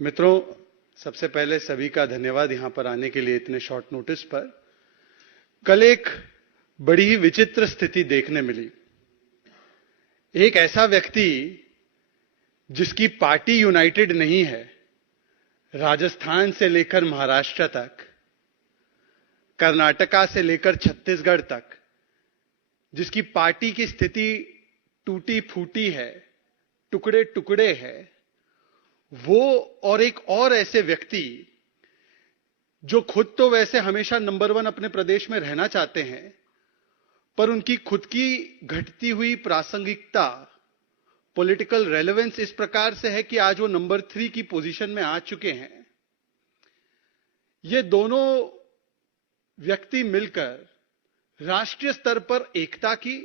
मित्रों, सबसे पहले सभी का धन्यवाद यहां पर आने के लिए इतने शॉर्ट नोटिस पर। कल एक बड़ी ही विचित्र स्थिति देखने मिली। एक ऐसा व्यक्ति जिसकी पार्टी यूनाइटेड नहीं है, राजस्थान से लेकर महाराष्ट्र तक, कर्नाटका से लेकर छत्तीसगढ़ तक, जिसकी पार्टी की स्थिति टूटी फूटी है, टुकड़े टुकड़े है, वो और एक और ऐसे व्यक्ति जो खुद तो वैसे हमेशा नंबर 1 अपने प्रदेश में रहना चाहते हैं, पर उनकी खुद की घटती हुई प्रासंगिकता, पॉलिटिकल रेलेवेंस इस प्रकार से है कि आज वो नंबर 3 की पोजीशन में आ चुके हैं। ये दोनों व्यक्ति मिलकर राष्ट्रीय स्तर पर एकता की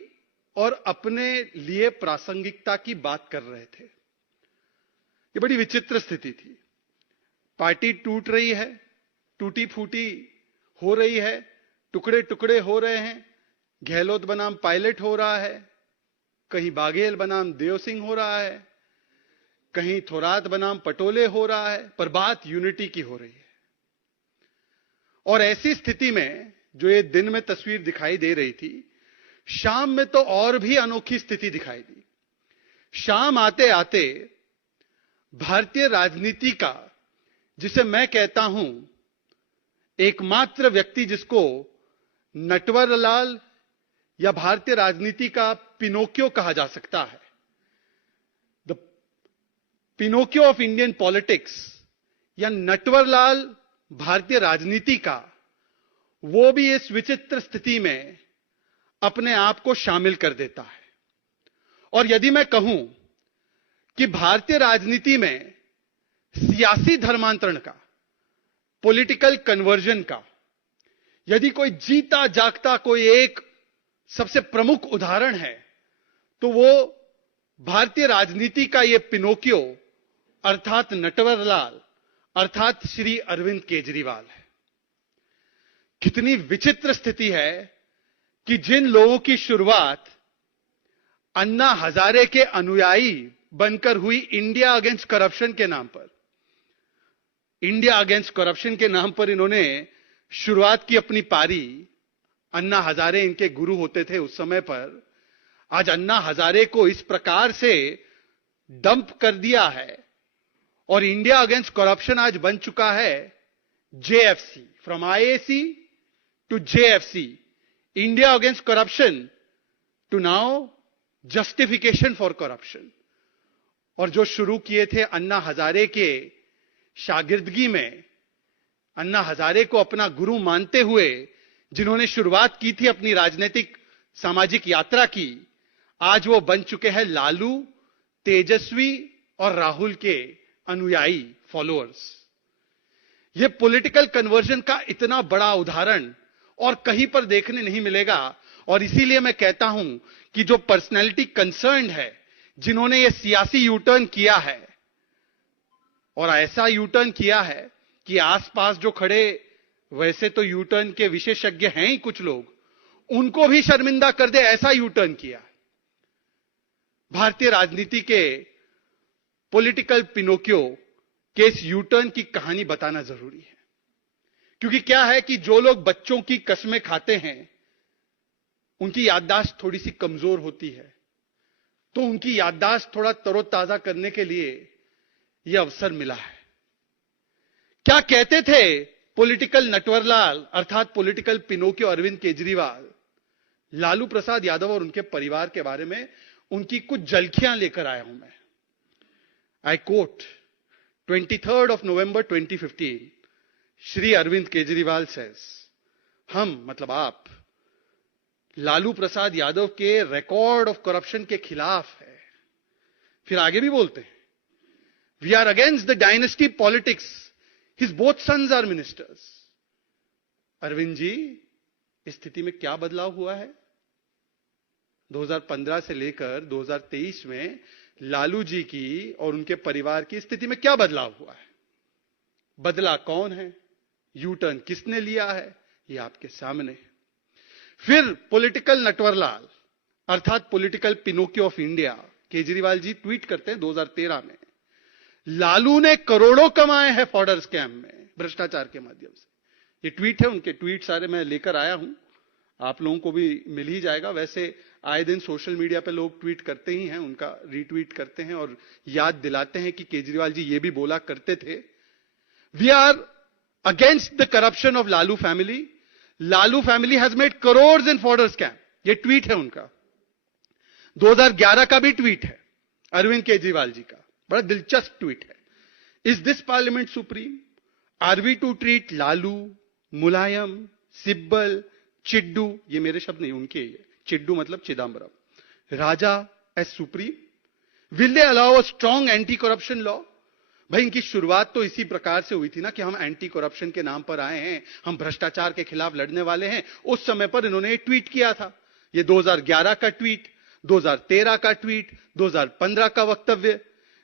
और अपने लिए प्रासंगिकता की बात कर रहे थे। ये बड़ी विचित्र स्थिति थी। पार्टी टूट रही है, टूटी फूटी हो रही है, टुकड़े टुकड़े हो रहे हैं। गहलोत बनाम पायलट हो रहा है, कहीं बाघेल बनाम देव सिंह हो रहा है, कहीं थोरात बनाम पटोले हो रहा है, पर बात यूनिटी की हो रही है। और ऐसी स्थिति में जो ये दिन में तस्वीर दिखाई दे रही थी, शाम में तो और भी अनोखी स्थिति दिखाई दी। शाम आते आते भारतीय राजनीति का, जिसे मैं कहता हूं एकमात्र व्यक्ति जिसको नटवरलाल या भारतीय राजनीति का पिनोकियो कहा जा सकता है, the Pinocchio of Indian politics, या नटवरलाल भारतीय राजनीति का, वो भी इस विचित्र स्थिति में अपने आप को शामिल कर देता है। और यदि मैं कहूं कि भारतीय राजनीति में सियासी धर्मांतरण का, पॉलिटिकल कन्वर्जन का, यदि कोई जीता जागता कोई एक सबसे प्रमुख उदाहरण है, तो वो भारतीय राजनीति का ये पिनोकियो अर्थात नटवरलाल अर्थात श्री अरविंद केजरीवाल है। कितनी विचित्र स्थिति है कि जिन लोगों की शुरुआत अन्ना हजारे के अनुयायी बनकर हुई इंडिया अगेंस्ट करप्शन के नाम पर, इंडिया अगेंस्ट करप्शन के नाम पर इन्होंने शुरुआत की अपनी पारी। अन्ना हजारे इनके गुरु होते थे उस समय पर। आज अन्ना हजारे को इस प्रकार से डंप कर दिया है और इंडिया अगेंस्ट करप्शन आज बन चुका है JFC, from IAC to JFC, India against corruption to now justification for corruption. और जो शुरू किए थे अन्ना हजारे के शागिर्दगी में, अन्ना हजारे को अपना गुरु मानते हुए जिन्होंने शुरुआत की थी अपनी राजनीतिक सामाजिक यात्रा की, आज वो बन चुके हैं लालू, तेजस्वी और राहुल के अनुयायी, फॉलोअर्स। ये पॉलिटिकल कन्वर्जन का इतना बड़ा उदाहरण और कहीं पर देखने नहीं मिलेगा। और इसीलिए मैं कहता हूं कि जो पर्सनैलिटी कंसर्न है, जिन्होंने ये सियासी यूटर्न किया है, और ऐसा यूटर्न किया है कि आसपास जो खड़े वैसे तो यूटर्न के विशेषज्ञ हैं ही कुछ लोग, उनको भी शर्मिंदा कर दे ऐसा यूटर्न किया। भारतीय राजनीति के पॉलिटिकल पिनोकियो के इस यूटर्न की कहानी बताना जरूरी है। क्योंकि क्या है कि जो लोग बच्चों की कसमें खाते हैं, उनकी याददाश्त थोड़ी सी कमजोर होती है, तो उनकी याददाश्त थोड़ा तरोताजा करने के लिए यह अवसर मिला है। क्या कहते थे पॉलिटिकल नटवरलाल अर्थात पॉलिटिकल पिनोकियो अरविंद केजरीवाल लालू प्रसाद यादव और उनके परिवार के बारे में? उनकी कुछ झलकियां लेकर आया हूं मैं। I quote, 23rd of November 2015, Shri Arvind Kejriwal says, हम मतलब आप लालू प्रसाद यादव के रिकॉर्ड ऑफ करप्शन के खिलाफ है। फिर आगे भी बोलते हैं, we are against the dynasty politics, his both sons are ministers. Arvind ji, इस स्थिति में क्या बदलाव हुआ है? 2015 से लेकर 2023 में लालू जी की और उनके परिवार की स्थिति में क्या बदलाव हुआ है? बदला कौन है? यू टर्न किसने लिया है? ये आपके सामने है। फिर पॉलिटिकल नटवरलाल अर्थात political Pinocchio of India Kejriwal ji tweet करते हैं 2013 में, लालू ने करोड़ों कमाए हैं फॉर्डर स्कैम में, भ्रष्टाचार के माध्यम से। ये ट्वीट है, उनके ट्वीट सारे मैं लेकर आया हूं, आप लोगों को भी मिल ही जाएगा। वैसे आए दिन सोशल मीडिया पे लोग ट्वीट करते ही हैं, उनका रीट्वीट करते हैं और याद दिलाते हैं कि केजरीवाल जी ये भी बोला करते थे, we are against the corruption of Lalu family. Lalu family has made crore in fodder scam. ये ट्वीट है उनका, 2011 का भी ट्वीट है अरविंद केजरीवाल जी का, बड़ा दिलचस्प ट्वीट है। Is this parliament supreme? Are we to treat Lalu, Mulayam, Sibal, Chiddu, ये मेरे शब्द नहीं उनके, ये चिड्डू मतलब Chidambaram, Raja as supreme? Will they allow a strong anti corruption law? भाई इनकी शुरुआत तो इसी प्रकार से हुई थी ना कि हम एंटी करप्शन के नाम पर आए हैं, हम भ्रष्टाचार के खिलाफ लड़ने वाले हैं। उस समय पर इन्होंने ट्वीट किया था, ये 2011 का ट्वीट, 2013 का ट्वीट, 2015 का वक्तव्य,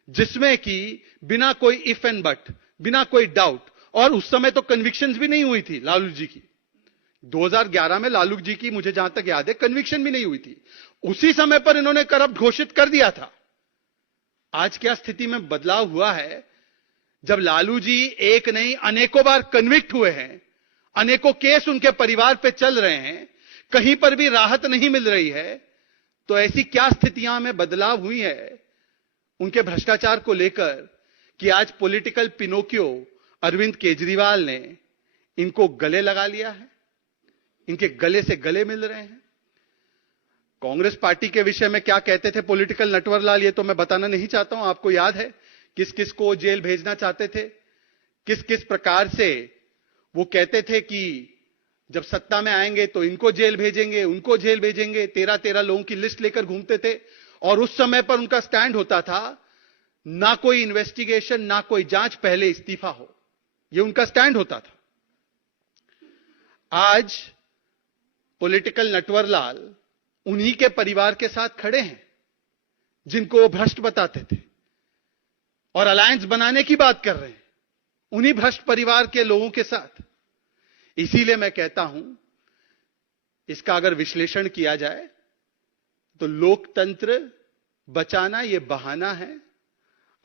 जिसमें कि बिना कोई इफ एंड बट, बिना कोई डाउट, और उस समय तो कन्विक्शंस भी नहीं हुई थी लालू जी की। 2011 में लालू जी की मुझे जहां तक याद है कन्विक्शन भी नहीं हुई थी, उसी समय पर इन्होंने करप्ट घोषित कर दिया था। आज क्या स्थिति में बदलाव हुआ है, जब लालू जी एक नहीं अनेकों बार कन्विक्ट हुए हैं, अनेकों केस उनके परिवार पे चल रहे हैं, कहीं पर भी राहत नहीं मिल रही है, तो ऐसी क्या स्थितियां में बदलाव हुई है उनके भ्रष्टाचार को लेकर कि आज पॉलिटिकल पिनोकियो अरविंद केजरीवाल ने इनको गले लगा लिया है, इनके गले से गले मिल रहे हैं। कांग्रेस पार्टी के विषय में क्या कहते थे पॉलिटिकल नटवरलाल, ये तो मैं बताना नहीं चाहता हूं, आपको याद है किस किस को जेल भेजना चाहते थे, किस किस प्रकार से वो कहते थे कि जब सत्ता में आएंगे तो इनको जेल भेजेंगे, उनको जेल भेजेंगे, 13-13 लोगों की लिस्ट लेकर घूमते थे। और उस समय पर उनका स्टैंड होता था, ना कोई इन्वेस्टिगेशन, ना कोई जांच, पहले इस्तीफा हो, यह उनका स्टैंड होता था। आज पॉलिटिकल नटवरलाल उन्हीं के परिवार के साथ खड़े हैं जिनको वो भ्रष्ट बताते थे, और अलायंस बनाने की बात कर रहे हैं उन्हीं भ्रष्ट परिवार के लोगों के साथ। इसीलिए मैं कहता हूं, इसका अगर विश्लेषण किया जाए तो लोकतंत्र बचाना यह बहाना है,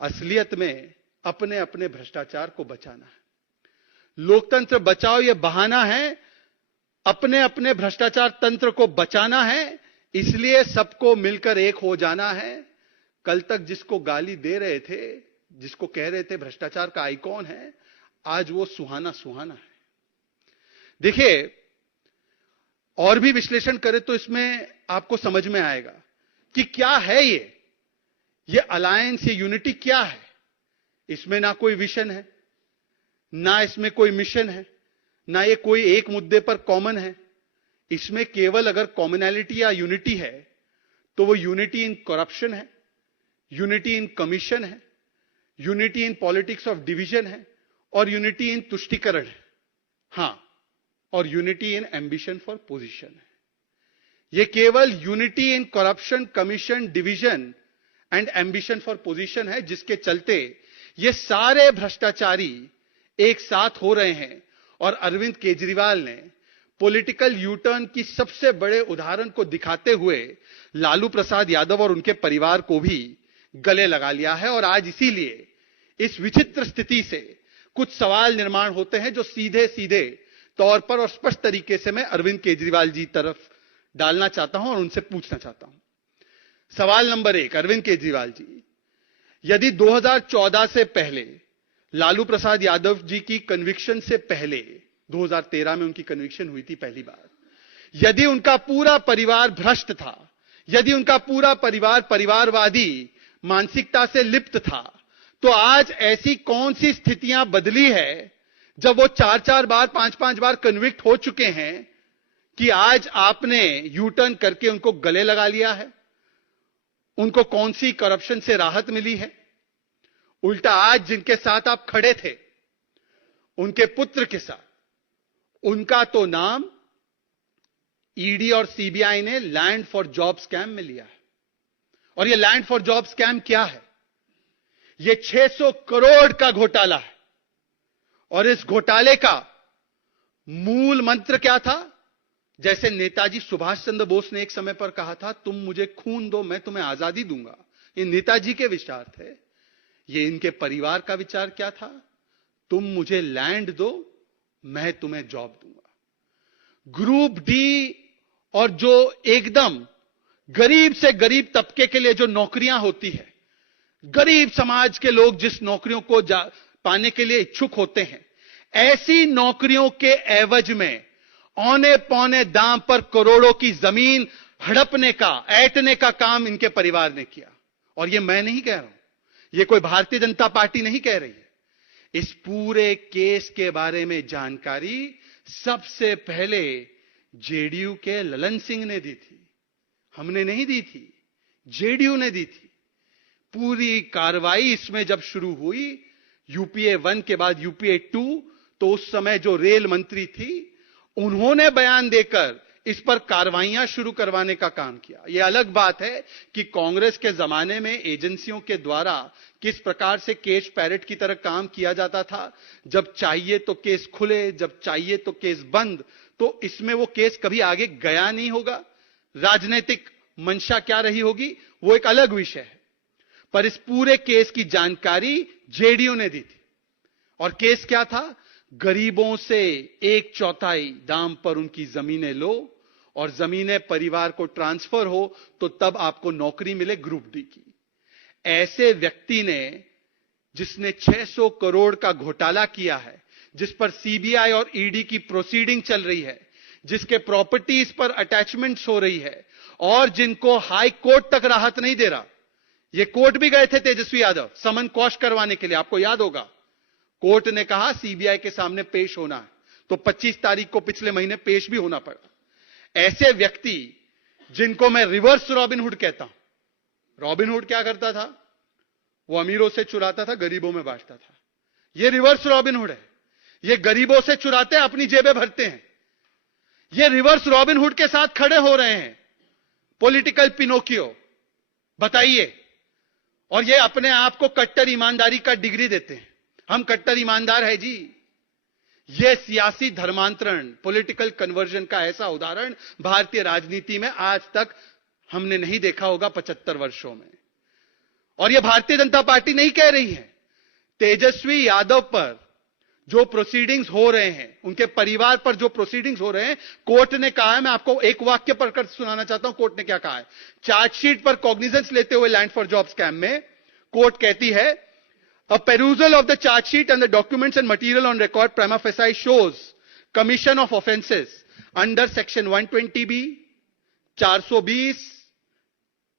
असलियत में अपने अपने भ्रष्टाचार को बचाना है। लोकतंत्र बचाओ यह बहाना है, अपने अपने भ्रष्टाचार तंत्र को बचाना है, इसलिए सबको मिलकर एक हो जाना है। कल तक जिसको गाली दे रहे थे, जिसको कह रहे थे भ्रष्टाचार का आइकॉन है, आज वो सुहाना सुहाना है। देखिए, और भी विश्लेषण करें तो इसमें आपको समझ में आएगा कि क्या है ये अलायंस, ये यूनिटी क्या है। इसमें ना कोई विजन है, ना इसमें कोई मिशन है, ना ये कोई एक मुद्दे पर कॉमन है। इसमें केवल अगर कॉमनैलिटी या यूनिटी है तो वो यूनिटी इन करप्शन है, यूनिटी इन कमीशन है, unity in politics of division है, और यूनिटी इन तुष्टीकरण है। हां, और unity in ambition for position है। यह केवल unity in corruption, commission, division and ambition for position है, जिसके चलते ये सारे भ्रष्टाचारी एक साथ हो रहे हैं। और अरविंद केजरीवाल ने पॉलिटिकल यूटर्न की सबसे बड़े उदाहरण को दिखाते हुए लालू प्रसाद यादव और उनके परिवार को भी गले लगा लिया है। और आज इसीलिए इस विचित्र स्थिति से कुछ सवाल निर्माण होते हैं जो सीधे सीधे तौर पर और स्पष्ट तरीके से मैं अरविंद केजरीवाल जी तरफ डालना चाहता हूं और उनसे पूछना चाहता हूं। सवाल नंबर 1, अरविंद केजरीवाल जी, यदि 2014 से पहले लालू प्रसाद यादव जी की कन्विक्शन से पहले, 2013 में उनकी कन्विक्शन हुई थी पहली बार, यदि उनका पूरा परिवार भ्रष्ट था, यदि उनका पूरा परिवार परिवारवादी मानसिकता से लिप्त था, तो आज ऐसी कौन सी स्थितियां बदली है जब वो 4-4 बार, 5-5 बार कन्विक्ट हो चुके हैं कि आज आपने यू टर्न करके उनको गले लगा लिया है? उनको कौन सी करप्शन से राहत मिली है? उल्टा आज जिनके साथ आप खड़े थे, उनके पुत्र के साथ, उनका तो नाम ईडी और सीबीआई ने लैंड फॉर जॉब स्कैम में लिया है। और यह लैंड फॉर जॉब स्कैम क्या है? यह 600 करोड़ का घोटाला है। और इस घोटाले का मूल मंत्र क्या था? जैसे नेताजी सुभाष चंद्र बोस ने एक समय पर कहा था, तुम मुझे खून दो मैं तुम्हें आजादी दूंगा। ये नेताजी के विचार थे। ये इनके परिवार का विचार क्या था? तुम मुझे लैंड दो, मैं तुम्हें जॉब दूंगा। ग्रुप डी और जो एकदम गरीब से गरीब तबके के लिए जो नौकरियां होती है, गरीब समाज के लोग जिस नौकरियों को पाने के लिए इच्छुक होते हैं, ऐसी नौकरियों के एवज में औने पौने दाम पर करोड़ों की जमीन हड़पने का, ऐंठने का काम इनके परिवार ने किया। और ये मैं नहीं कह रहा हूं, ये कोई भारतीय जनता पार्टी नहीं कह रही है। इस पूरे केस के बारे में जानकारी सबसे पहले जेडीयू के ललन सिंह ने दी थी, हमने नहीं दी थी, जेडीयू ने दी थी। पूरी कार्रवाई इसमें जब शुरू हुई, यूपीए 1 के बाद यूपीए 2, तो उस समय जो रेल मंत्री थी, उन्होंने बयान देकर इस पर कार्रवाइयां शुरू करवाने का काम किया। यह अलग बात है कि कांग्रेस के जमाने में एजेंसियों के द्वारा किस प्रकार से केस पैरेट की तरह काम किया जाता था, जब चाहिए तो केस खुले, जब चाहिए तो केस बंद। तो इसमें वो केस कभी आगे गया नहीं होगा। राजनीतिक मंशा क्या रही होगी वो एक अलग विषय है, पर इस पूरे केस की जानकारी जेडीयू ने दी थी। और केस क्या था? गरीबों से 1/4 दाम पर उनकी जमीनें लो और जमीनें परिवार को ट्रांसफर हो तो तब आपको नौकरी मिले ग्रुप डी की। ऐसे व्यक्ति ने, जिसने 600 करोड़ का घोटाला किया है, जिस पर सीबीआई और ईडी की प्रोसीडिंग चल रही है, जिसके प्रॉपर्टीज पर अटैचमेंट्स हो रही है और जिनको हाई कोर्ट तक राहत नहीं दे रहा। ये कोर्ट भी गए थे तेजस्वी यादव समन कॉश करवाने के लिए, आपको याद होगा। कोर्ट ने कहा सीबीआई के सामने पेश होना है, तो 25 तारीख को पिछले महीने पेश भी होना पड़ा। ऐसे व्यक्ति जिनको मैं रिवर्स रॉबिनहुड कहता हूं। रॉबिनहुड क्या करता था? वो अमीरों से चुराता था, गरीबों में बांटता था। ये रिवर्स रॉबिनहुड है। ये गरीबों से चुराते हैं, अपनी जेबें भरते हैं। ये रिवर्स रॉबिनहुड के साथ खड़े हो रहे हैं, पॉलिटिकल पिनोकियो। बताइए। और ये अपने आप को कट्टर ईमानदारी का डिग्री देते हैं, हम कट्टर ईमानदार है जी। यह सियासी धर्मांतरण, पॉलिटिकल कन्वर्जन का ऐसा उदाहरण भारतीय राजनीति में आज तक हमने नहीं देखा होगा 75 वर्षों में। और यह भारतीय जनता पार्टी नहीं कह रही है। तेजस्वी यादव पर जो प्रोसीडिंग्स हो रहे हैं, उनके परिवार पर जो प्रोसीडिंग्स हो रहे हैं, कोर्ट ने कहा है, मैं आपको एक वाक्य पढ़कर सुनाना चाहता हूं कोर्ट ने क्या कहा है। चार्जशीट पर कॉग्निजेंस लेते हुए लैंड फॉर जॉब स्कैम में कोर्ट कहती है, a perusal of the charge sheet and the documents and material on record prima facie shows commission of offences under section 120b, 420,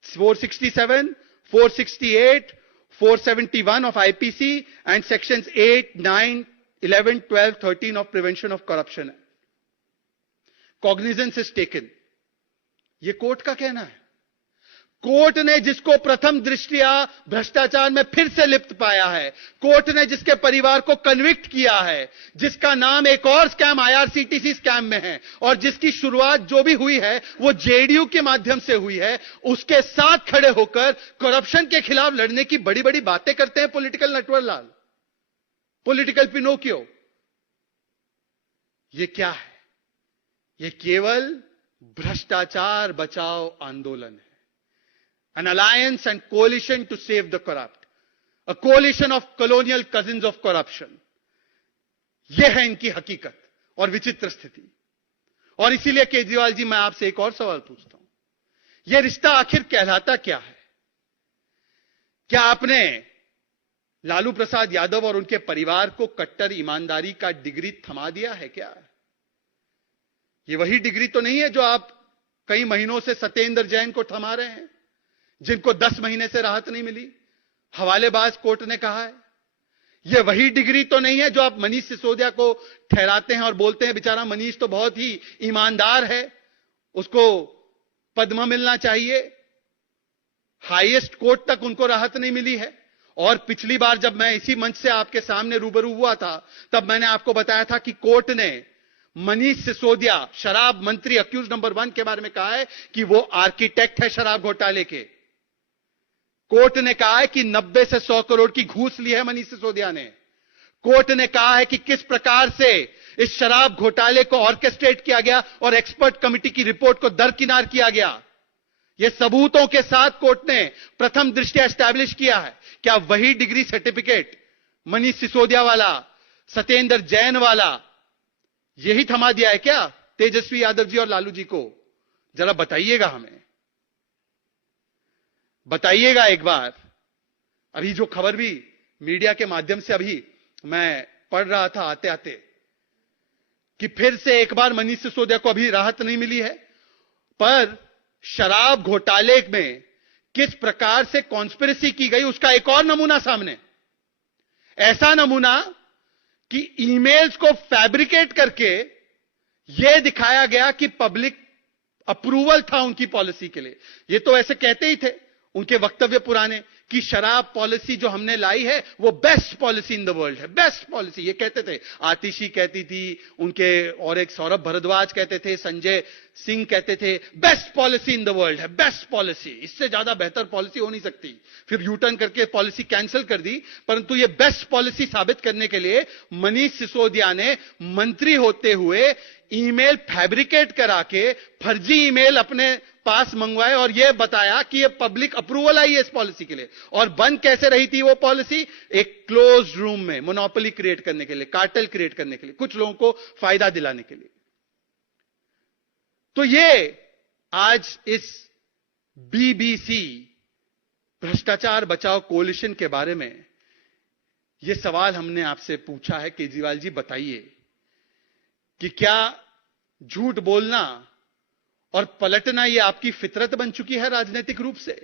467, 468, 471 of IPC and sections 8, 9, 11, 12, 13 of Prevention of Corruption Act. Cognizance is taken. ये court का कहना है। Court ने जिसको प्रथम दृष्टया भ्रष्टाचार में फिर से लिप्त पाया है, कोर्ट ने जिसके परिवार को कन्विक्ट किया है, जिसका नाम एक और स्कैम आईआरसीटीसी स्कैम में है और जिसकी शुरुआत जो भी हुई है वो जेडीयू के माध्यम से हुई है, उसके साथ खड़े होकर करप्शन के खिलाफ लड़ने की बड़ी बड़ी बातें करते हैं पॉलिटिकल नटवरलाल, पॉलिटिकल पिनोकियो। ये क्या है? ये केवल भ्रष्टाचार बचाओ आंदोलन है। An alliance and coalition to save the corrupt. A coalition of colonial cousins of corruption. यह है इनकी हकीकत और विचित्र स्थिति। और इसीलिए केजरीवाल जी, मैं आपसे एक और सवाल पूछता हूं, यह रिश्ता आखिर कहलाता क्या है? क्या आपने लालू प्रसाद यादव और उनके परिवार को कट्टर ईमानदारी का डिग्री थमा दिया है क्या? यह वही डिग्री तो नहीं है जो आप कई महीनों से सत्येंद्र जैन को थमा रहे हैं, जिनको 10 महीने से राहत नहीं मिली, हवालेबाज कोर्ट ने कहा है। यह वही डिग्री तो नहीं है जो आप मनीष सिसोदिया को ठहराते हैं और बोलते हैं बेचारा मनीष तो बहुत ही ईमानदार है, उसको पद्म मिलना चाहिए। हाईएस्ट कोर्ट तक उनको राहत नहीं मिली है। और पिछली बार जब मैं इसी मंच से आपके सामने रूबरू हुआ था, तब मैंने आपको बताया था कि कोर्ट ने मनीष सिसोदिया, शराब मंत्री अक्यूज नंबर 1 के बारे में कहा है कि वो आर्किटेक्ट है शराब घोटाले के। कोर्ट ने कहा है कि 90 से 100 करोड़ की घूस ली है मनीष सिसोदिया ने। कोर्ट ने कहा है कि किस प्रकार से इस शराब घोटाले को ऑर्केस्ट्रेट किया गया और एक्सपर्ट कमेटी की रिपोर्ट को दरकिनार किया गया। यह सबूतों के साथ कोर्ट ने प्रथम दृष्टया एस्टैब्लिश किया है। क्या वही डिग्री सर्टिफिकेट मनीष सिसोदिया वाला, सत्येंद्र जैन वाला, यही थमा दिया है क्या तेजस्वी यादव जी और लालू जी को? जरा बताइएगा, हमें बताइएगा एक बार। अभी जो खबर भी मीडिया के माध्यम से अभी मैं पढ़ रहा था आते आते, कि फिर से एक बार मनीष सिसोदिया को अभी राहत नहीं मिली है, पर शराब घोटाले में किस प्रकार से कॉन्स्पिरेसी की गई उसका एक और नमूना सामने। ऐसा नमूना कि ईमेल्स को फैब्रिकेट करके यह दिखाया गया कि पब्लिक अप्रूवल था उनकी पॉलिसी के लिए। यह तो ऐसे कहते ही थे उनके वक्तव्य पुराने कि शराब पॉलिसी जो हमने लाई है वो best policy in the world है, बेस्ट पॉलिसी ये कहते थे। आतिशी कहती थी, उनके और एक सौरभ भारद्वाज कहते थे, संजय सिंह कहते थे, best policy in the world है, बेस्ट पॉलिसी, इससे ज्यादा बेहतर पॉलिसी हो नहीं सकती। फिर यू टर्न करके पॉलिसी कैंसिल कर दी, परंतु ये बेस्ट पॉलिसी साबित करने के लिए मनीष सिसोदिया ने मंत्री होते हुए ईमेल फैब्रिकेट करा के फर्जी ईमेल अपने पास मंगवाए और यह बताया कि यह पब्लिक अप्रूवल आई है इस पॉलिसी के लिए। और बंद कैसे रही थी वो पॉलिसी? एक क्लोज रूम में मोनोपोली क्रिएट करने के लिए, कार्टेल क्रिएट करने के लिए, कुछ लोगों को फायदा दिलाने के लिए। तो ये आज इस बीबीसी भ्रष्टाचार बचाओ कोलिशन के बारे में यह सवाल हमने आपसे पूछा है। केजरीवाल जी बताइए कि क्या झूठ बोलना और पलटना यह आपकी फितरत बन चुकी है राजनीतिक रूप से?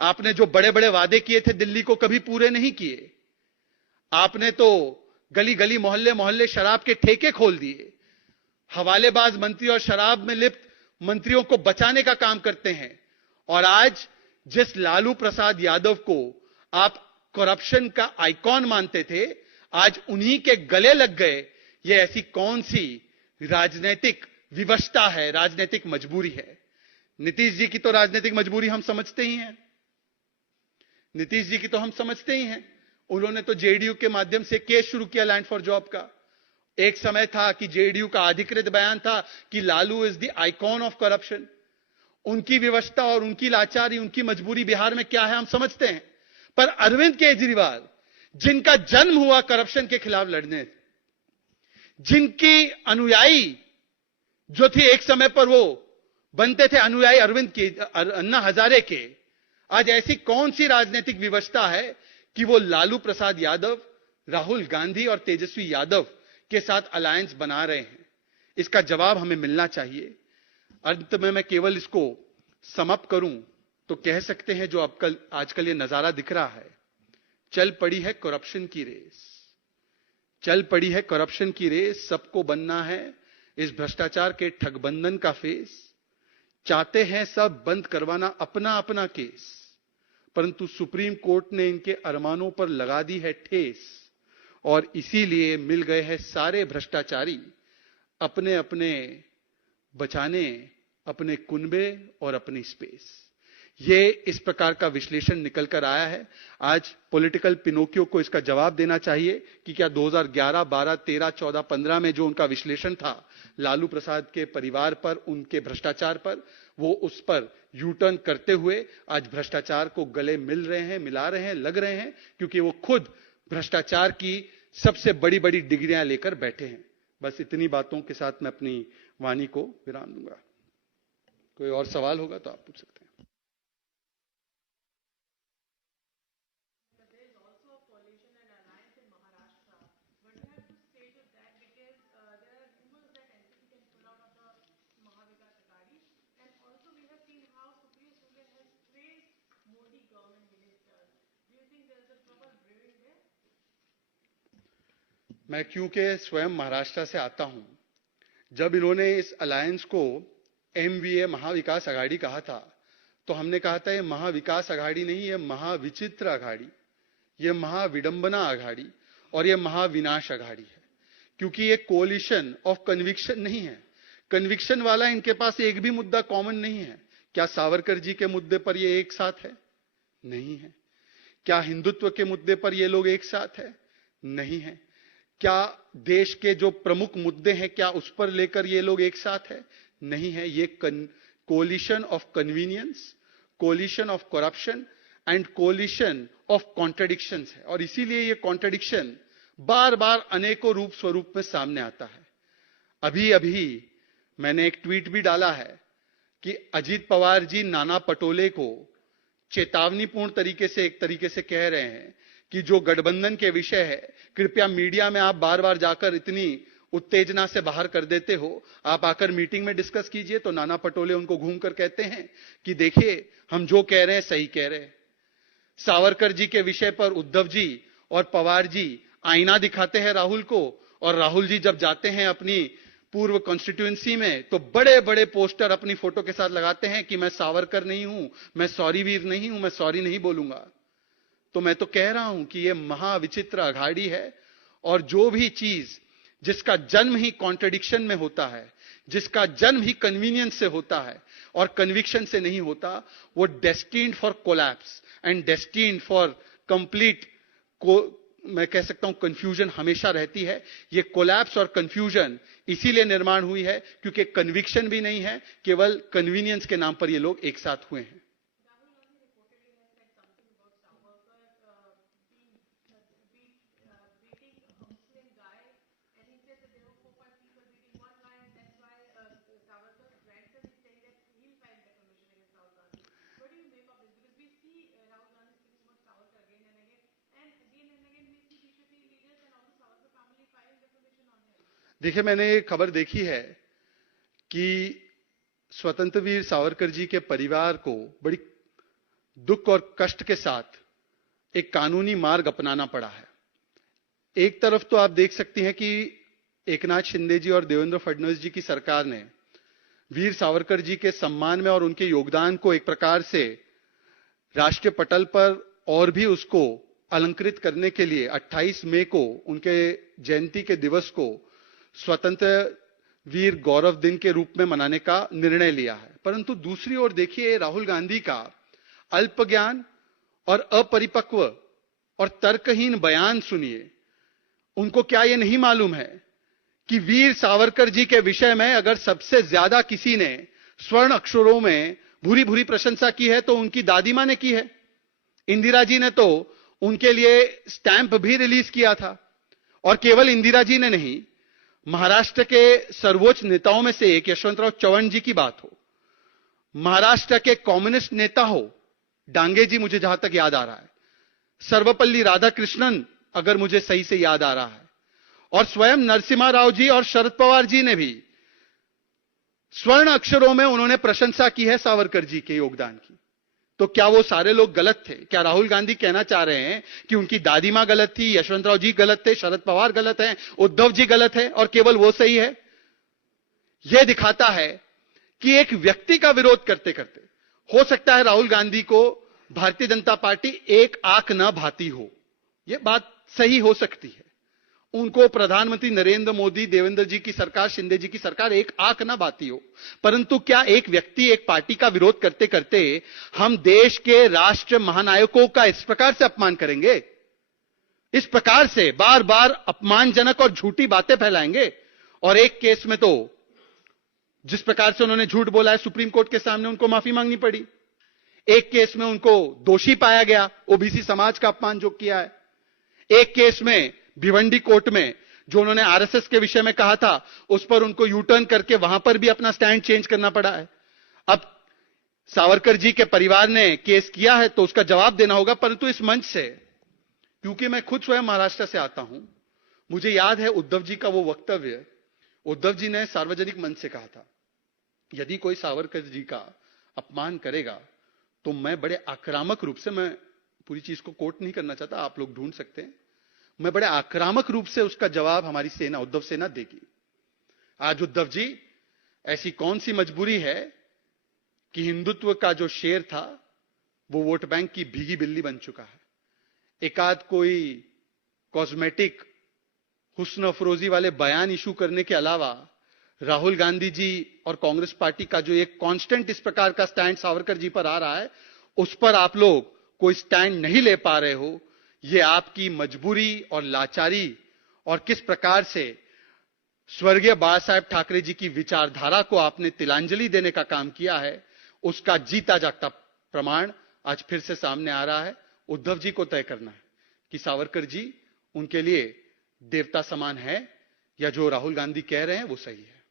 आपने जो बड़े बड़े वादे किए थे दिल्ली को कभी पूरे नहीं किए। आपने तो गली गली मोहल्ले मोहल्ले शराब के ठेके खोल दिए। हवालेबाज मंत्री और शराब में लिप्त मंत्रियों को बचाने का काम करते हैं। और आज जिस लालू प्रसाद यादव को आप करप्शन का आइकॉन मानते थे, आज उन्हीं के गले लग गए। यह ऐसी कौन सी राजनीतिक विवशता है, राजनीतिक मजबूरी है? नीतीश जी की तो राजनीतिक मजबूरी हम समझते ही हैं। नीतीश जी की तो हम समझते ही हैं। उन्होंने तो जेडीयू के माध्यम से केस शुरू किया लैंड फॉर जॉब का। एक समय था कि जेडीयू का अधिकृत बयान था कि Lalu is the icon of corruption. उनकी विवशता और उनकी लाचारी, उनकी मजबूरी बिहार में क्या है हम समझते हैं। पर अरविंद केजरीवाल, जिनका जन्म हुआ करप्शन के खिलाफ लड़ने, जिनकी अनुयायी जो थी एक समय पर वो बनते थे अनुयायी अरविंद के, अन्ना हजारे के, आज ऐसी कौन सी राजनीतिक विवशता है कि वो लालू प्रसाद यादव, राहुल गांधी और तेजस्वी यादव के साथ अलायंस बना रहे हैं? इसका जवाब हमें मिलना चाहिए। अंत में मैं केवल इसको समअप करूं तो कह सकते हैं जो अब आजकल ये नजारा दिख रहा है, चल पड़ी है करप्शन की रेस, चल पड़ी है करप्शन की रेस। सबको बनना है इस भ्रष्टाचार के ठगबंधन का फेस। चाहते हैं सब बंद करवाना अपना अपना केस, परंतु सुप्रीम कोर्ट ने इनके अरमानों पर लगा दी है ठेस। और इसीलिए मिल गए हैं सारे भ्रष्टाचारी अपने अपने बचाने, अपने कुनबे और अपनी स्पेस। ये इस प्रकार का विश्लेषण निकल कर आया है। आज पॉलिटिकल पिनोकियो को इसका जवाब देना चाहिए कि क्या 2011, 12, 13, 14, 15 में जो उनका विश्लेषण था लालू प्रसाद के परिवार पर, उनके भ्रष्टाचार पर, वो उस पर यू टर्न करते हुए आज भ्रष्टाचार को गले मिल रहे हैं, मिला रहे हैं, लग रहे हैं, क्योंकि वो खुद भ्रष्टाचार की सबसे बड़ी बड़ी डिग्रियां लेकर बैठे हैं। बस इतनी बातों के साथ मैं अपनी वाणी को विराम दूंगा। कोई और सवाल होगा तो आप पूछ सकते हैं। मैं क्योंकि स्वयं महाराष्ट्र से आता हूं, जब इन्होंने इस अलायंस को एमवीए महाविकास आघाड़ी कहा था तो हमने कहा था ये महाविकास आघाड़ी नहीं, ये महाविचित्र आघाड़ी, ये महाविडंबना आघाड़ी और ये महाविनाश आघाड़ी है। क्योंकि ये कोलिशन ऑफ कन्विक्शन नहीं है। कन्विक्शन वाला इनके पास एक भी मुद्दा कॉमन नहीं है। क्या सावरकर जी के मुद्दे पर ये एक साथ है? नहीं है। क्या हिंदुत्व के मुद्दे पर ये लोग एक साथ है? नहीं है। क्या देश के जो प्रमुख मुद्दे हैं क्या उस पर लेकर ये लोग एक साथ है? नहीं है। ये collision of convenience, collision of corruption and collision of contradictions है। और इसीलिए ये कॉन्ट्रडिक्शन बार बार अनेकों रूप स्वरूप में सामने आता है। अभी अभी मैंने एक ट्वीट भी डाला है कि अजीत पवार जी नाना पटोले को चेतावनीपूर्ण एक तरीके से कह रहे हैं कि जो गठबंधन के विषय है, कृपया मीडिया में आप बार बार जाकर इतनी उत्तेजना से बाहर कर देते हो, आप आकर मीटिंग में डिस्कस कीजिए। तो नाना पटोले उनको घूमकर कहते हैं कि देखिए, हम जो कह रहे हैं सही कह रहे हैं। सावरकर जी के विषय पर उद्धव जी और पवार जी आईना दिखाते हैं राहुल को, और राहुल जी जब जाते हैं अपनी पूर्व कॉन्स्टिट्यूएंसी में तो बड़े बड़े पोस्टर अपनी फोटो के साथ लगाते हैं कि मैं सावरकर नहीं हूं, मैं सॉरी वीर नहीं हूं, मैं सॉरी नहीं बोलूंगा। तो मैं तो कह रहा हूं कि यह महाविचित्र अघाड़ी है, और जो भी चीज जिसका जन्म ही कॉन्ट्रडिक्शन में होता है, जिसका जन्म ही कन्वीनियंस से होता है और कन्विक्शन से नहीं होता, वो destined for collapse and destined for complete मैं कह सकता हूं कंफ्यूजन हमेशा रहती है। ये कोलैप्स और कंफ्यूजन इसीलिए निर्माण हुई है क्योंकि कन्विक्शन भी नहीं है, केवल कन्वीनियंस के नाम पर ये लोग एक साथ हुए हैं। देखिए, मैंने एक खबर देखी है कि स्वतंत्र वीर सावरकर जी के परिवार को बड़ी दुख और कष्ट के साथ एक कानूनी मार्ग अपनाना पड़ा है। एक तरफ तो आप देख सकती हैं कि एकनाथ शिंदे जी और देवेंद्र फडणवीस जी की सरकार ने वीर सावरकर जी के सम्मान में और उनके योगदान को एक प्रकार से राष्ट्रीय पटल पर और भी उसको अलंकृत करने के लिए 28 मई को उनके जयंती के दिवस को स्वतंत्र वीर गौरव दिन के रूप में मनाने का निर्णय लिया है। परंतु दूसरी ओर देखिए, राहुल गांधी का अल्प ज्ञान और अपरिपक्व और तर्कहीन बयान सुनिए। उनको क्या यह नहीं मालूम है कि वीर सावरकर जी के विषय में अगर सबसे ज्यादा किसी ने स्वर्ण अक्षरों में भूरी भूरी प्रशंसा की है तो उनकी दादी मां ने की है। इंदिरा जी ने तो उनके लिए स्टैंप भी रिलीज किया था। और केवल इंदिरा जी ने नहीं, महाराष्ट्र के सर्वोच्च नेताओं में से एक यशवंतराव चव्हाण जी की बात हो, महाराष्ट्र के कम्युनिस्ट नेता हो डांगे जी, मुझे जहां तक याद आ रहा है, सर्वपल्ली राधाकृष्णन अगर मुझे सही से याद आ रहा है, और स्वयं नरसिम्हा राव जी और शरद पवार जी ने भी स्वर्ण अक्षरों में उन्होंने प्रशंसा की है सावरकर जी के योगदान की। तो क्या वो सारे लोग गलत थे? क्या राहुल गांधी कहना चाह रहे हैं कि उनकी दादी मां गलत थी, यशवंतराव जी गलत थे, शरद पवार गलत हैं, उद्धव जी गलत है और केवल वो सही है? यह दिखाता है कि एक व्यक्ति का विरोध करते करते हो सकता है राहुल गांधी को भारतीय जनता पार्टी एक आंख न भाती हो। यह बात सही हो सकती है, उनको प्रधानमंत्री नरेंद्र मोदी, देवेंद्र जी की सरकार, शिंदे जी की सरकार एक आंख ना बाती हो। परंतु क्या एक व्यक्ति, एक पार्टी का विरोध करते करते हम देश के राष्ट्र महानायकों का इस प्रकार से अपमान करेंगे? इस प्रकार से बार बार अपमानजनक और झूठी बातें फैलाएंगे? और एक केस में तो जिस प्रकार से उन्होंने झूठ बोला है, सुप्रीम कोर्ट के सामने उनको माफी मांगनी पड़ी। एक केस में उनको दोषी पाया गया, ओबीसी समाज का अपमान जो किया है। एक केस में भिवंडी कोर्ट में जो उन्होंने आरएसएस के विषय में कहा था, उस पर उनको यू टर्न करके वहां पर भी अपना स्टैंड चेंज करना पड़ा है। अब सावरकर जी के परिवार ने केस किया है तो उसका जवाब देना होगा। परंतु इस मंच से, क्योंकि मैं खुद स्वयं महाराष्ट्र से आता हूं, मुझे याद है उद्धव जी का वो वक्तव्य। उद्धव जी ने सार्वजनिक मंच से कहा था, यदि कोई सावरकर जी का अपमान करेगा तो मैं बड़े आक्रामक रूप से, मैं पूरी चीज को कोट नहीं करना चाहता, आप लोग ढूंढ सकते हैं, मैं बड़े आक्रामक रूप से उसका जवाब हमारी सेना, उद्धव सेना देगी। आज उद्धव जी, ऐसी कौन सी मजबूरी है कि हिंदुत्व का जो शेर था वो वोट बैंक की भीगी बिल्ली बन चुका है? एकाध कोई कॉस्मेटिक हुस्न अफरोजी वाले बयान इशू करने के अलावा राहुल गांधी जी और कांग्रेस पार्टी का जो एक कांस्टेंट इस प्रकार का स्टैंड सावरकर जी पर आ रहा है, उस पर आप लोग कोई स्टैंड नहीं ले पा रहे हो। ये आपकी मजबूरी और लाचारी और किस प्रकार से स्वर्गीय बाला साहेब ठाकरे जी की विचारधारा को आपने तिलांजलि देने का काम किया है, उसका जीता जागता प्रमाण आज फिर से सामने आ रहा है। उद्धव जी को तय करना है कि सावरकर जी उनके लिए देवता समान है या जो राहुल गांधी कह रहे हैं वो सही है।